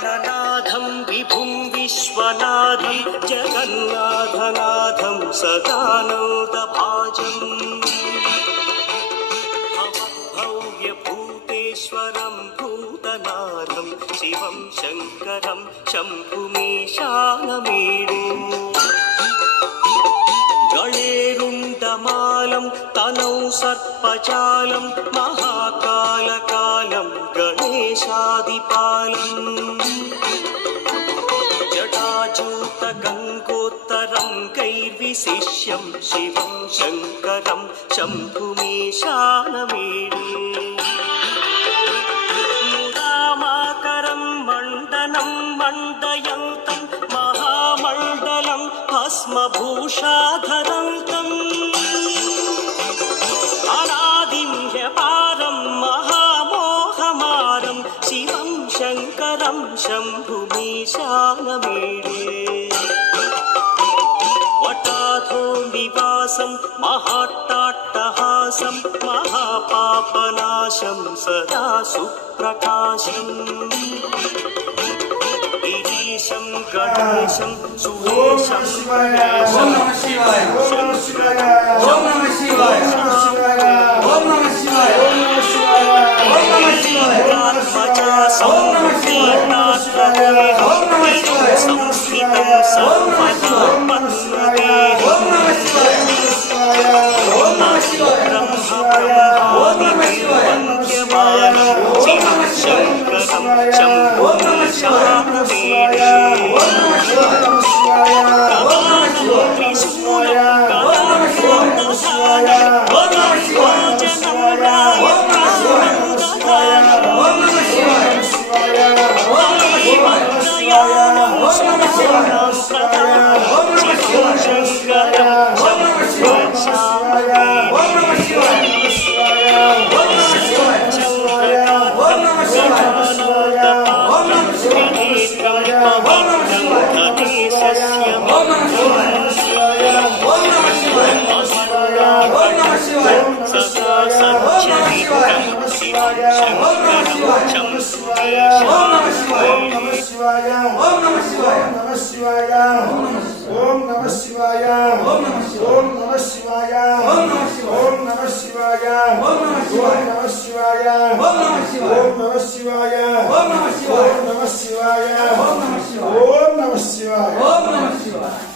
प्राणनाथं विभुं विश्वनाथं जगन्नाथनाथं सदानन्दभाजम् भव्यभूतेश्वरं भूतनाथं शिवं शङ्करं शम्भुमीशानमीडे गणेरुण्डमालं तनौ सर्पजालं महाकालकालं गणेशादिपालम् जटाजूतगङ्गोत्तरं कैर्विशिष्यं शिवं शङ्करं शम्भुमीशानमीडे मुदामाकरं मण्डनं मण्डयन्तं महामण्डलं भस्मभूषाधरन्तम् अनादिं ह्यपारं महामोहमारं शिवं शङ्करं शम्भुमीशानमीडे वटाधो निवासं महाट्टाट्टहासं महापापनाशं सदा सुप्रकाशम् गिरीशं गणेशं सुरेशं ओम नमः शिवाय ओम नमः शिवाय ओम नमः शिवाय ओम नमः शिवाय ओम नमः शिवाय ओम नमः शिवाय ओम नमः शिवाय ओम नमः शिवाय ओम नमः शिवाय ओम नमः शिवाय ओम नमः शिवाय संस्थितं सर्वतोपन्नते ओम नमः शिवाय ओम नमः शिवाय ओम नमः शिवाय शिवं शङ्करं शम्भुमीशानमीडे ओम नमः शिवाय